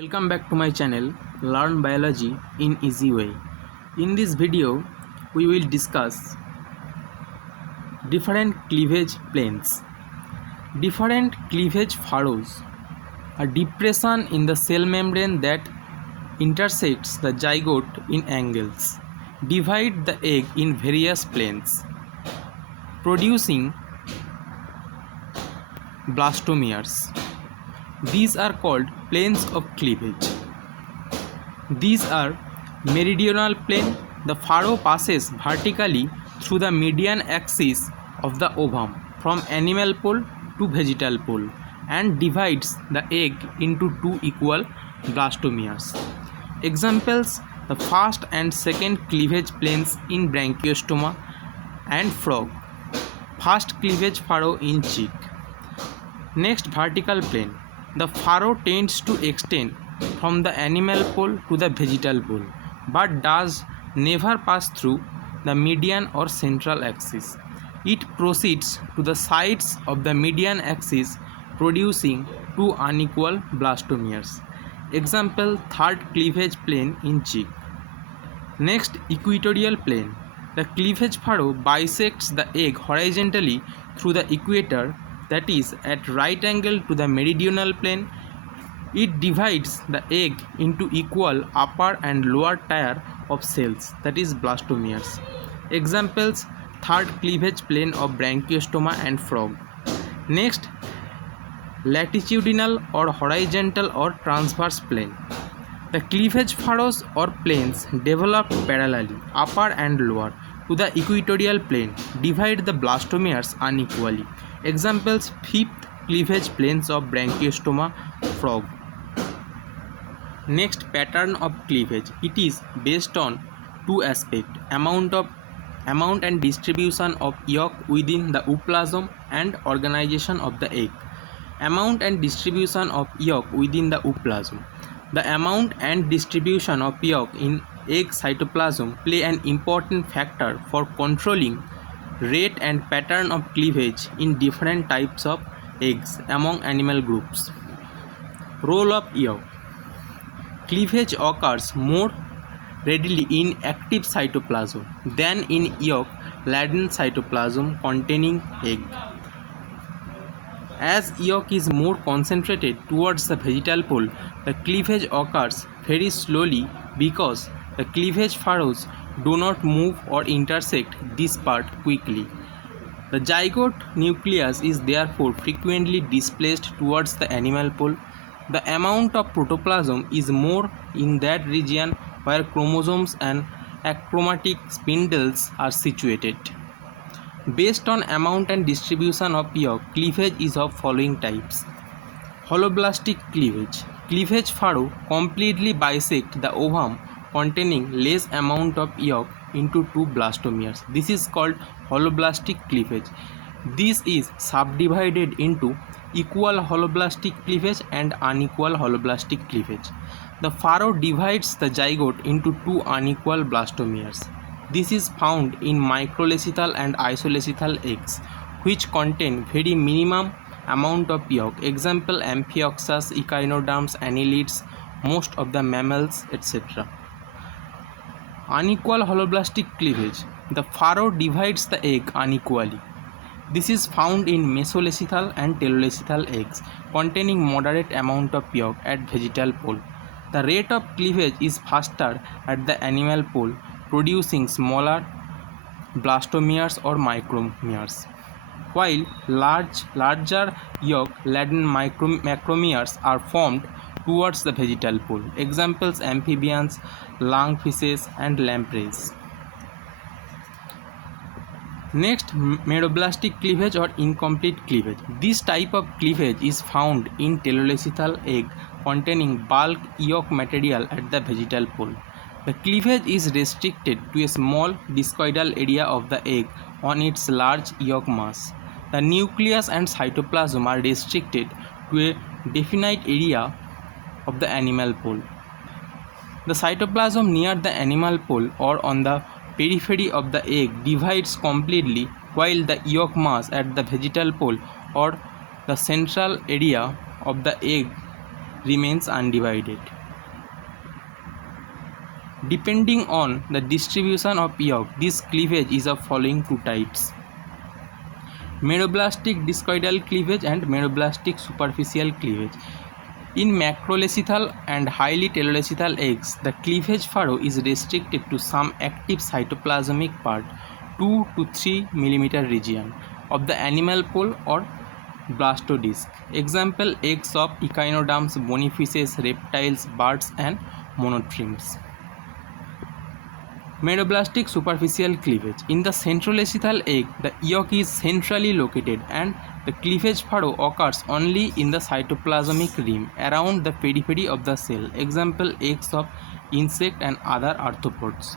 Welcome back to my channel Learn Biology in Easy Way. In this video we will discuss different cleavage planes. Different cleavage furrows, a depression in the cell membrane that intersects the zygote in angles, divide the egg in various planes, producing blastomeres. These are called planes of cleavage. These are meridional plane. The furrow passes vertically through the median axis of the ovum from animal pole to vegetal pole and divides the egg into two equal blastomeres. Examples: the first and second cleavage planes in branchiostoma and frog. First cleavage furrow in chick. Next, vertical plane. The furrow tends to extend from the animal pole to the vegetal pole, but does never pass through the median or central axis. It proceeds to the sides of the median axis, producing two unequal blastomeres. Example: third cleavage plane in chick. Next, equatorial plane. The cleavage furrow bisects the egg horizontally through the equator, that is at right angle to the meridional plane. It divides the egg into equal upper and lower tier of cells, that is blastomeres. Examples: third cleavage plane of branchiostoma and frog. Next, latitudinal or horizontal or transverse plane. The cleavage furrows or planes develop parallelly, upper and lower, to the equatorial plane, divide the blastomeres unequally. Examples: fifth cleavage planes of branchiostoma, frog. Next, pattern of cleavage. It is based on two aspects: amount and distribution of yolk within the ooplasm and organization of the egg. Amount and distribution of yolk within the ooplasm. The amount and distribution of yolk in egg cytoplasm play an important factor for controlling rate and pattern of cleavage in different types of eggs among animal groups. Role of yolk. Cleavage occurs more readily in active cytoplasm than in yolk-laden cytoplasm containing egg. As yolk is more concentrated towards the vegetal pole, the cleavage occurs very slowly because the cleavage furrows do not move or intersect this part quickly. The zygote nucleus is therefore frequently displaced towards the animal pole. The amount of protoplasm is more in that region where chromosomes and achromatic spindles are situated. Based on amount and distribution of yolk, cleavage is of following types. Holoblastic cleavage. Cleavage furrow completely bisect the ovum containing less amount of yolk into two blastomeres. This is called holoblastic cleavage. This is subdivided into equal holoblastic cleavage and unequal holoblastic cleavage. The furrow divides the zygote into two unequal blastomeres. This is found in microleucithal and isoleucithal eggs, which contain very minimum amount of yolk. Example: Amphioxus, echinoderms, annelids, most of the mammals, etc. Unequal holoblastic cleavage. The furrow divides the egg unequally. This is found in mesoleucithal and teloleucithal eggs containing moderate amount of yolk at vegetal pole. The rate of cleavage is faster at the animal pole, producing smaller blastomeres or micromeres, while larger yolk-laden macromeres are formed towards the vegetal pole. Examples: amphibians, lungfishes, and lampreys. Next, meroblastic cleavage or incomplete cleavage. This type of cleavage is found in teloleucithal egg containing bulk yolk material at the vegetal pole. The cleavage is restricted to a small discoidal area of the egg on its large yolk mass. The nucleus and cytoplasm are restricted to a definite area of the animal pole. The cytoplasm near the animal pole or on the periphery of the egg divides completely, while the yolk mass at the vegetal pole or the central area of the egg remains undivided. Depending on the distribution of yolk, this cleavage is of following two types: meroblastic discoidal cleavage and meroblastic superficial cleavage. In macroleucithal and highly teloleucithal eggs, the cleavage furrow is restricted to some active cytoplasmic part, 2 to 3 mm region of the animal pole or blastodisc. Example: eggs of echinoderms, bony fishes, reptiles, birds, and monotremes. Meroblastic superficial cleavage. In the centroleucithal egg, the yolk is centrally located and the cleavage furrow occurs only in the cytoplasmic rim around the periphery of the cell. Example: eggs of insect and other arthropods.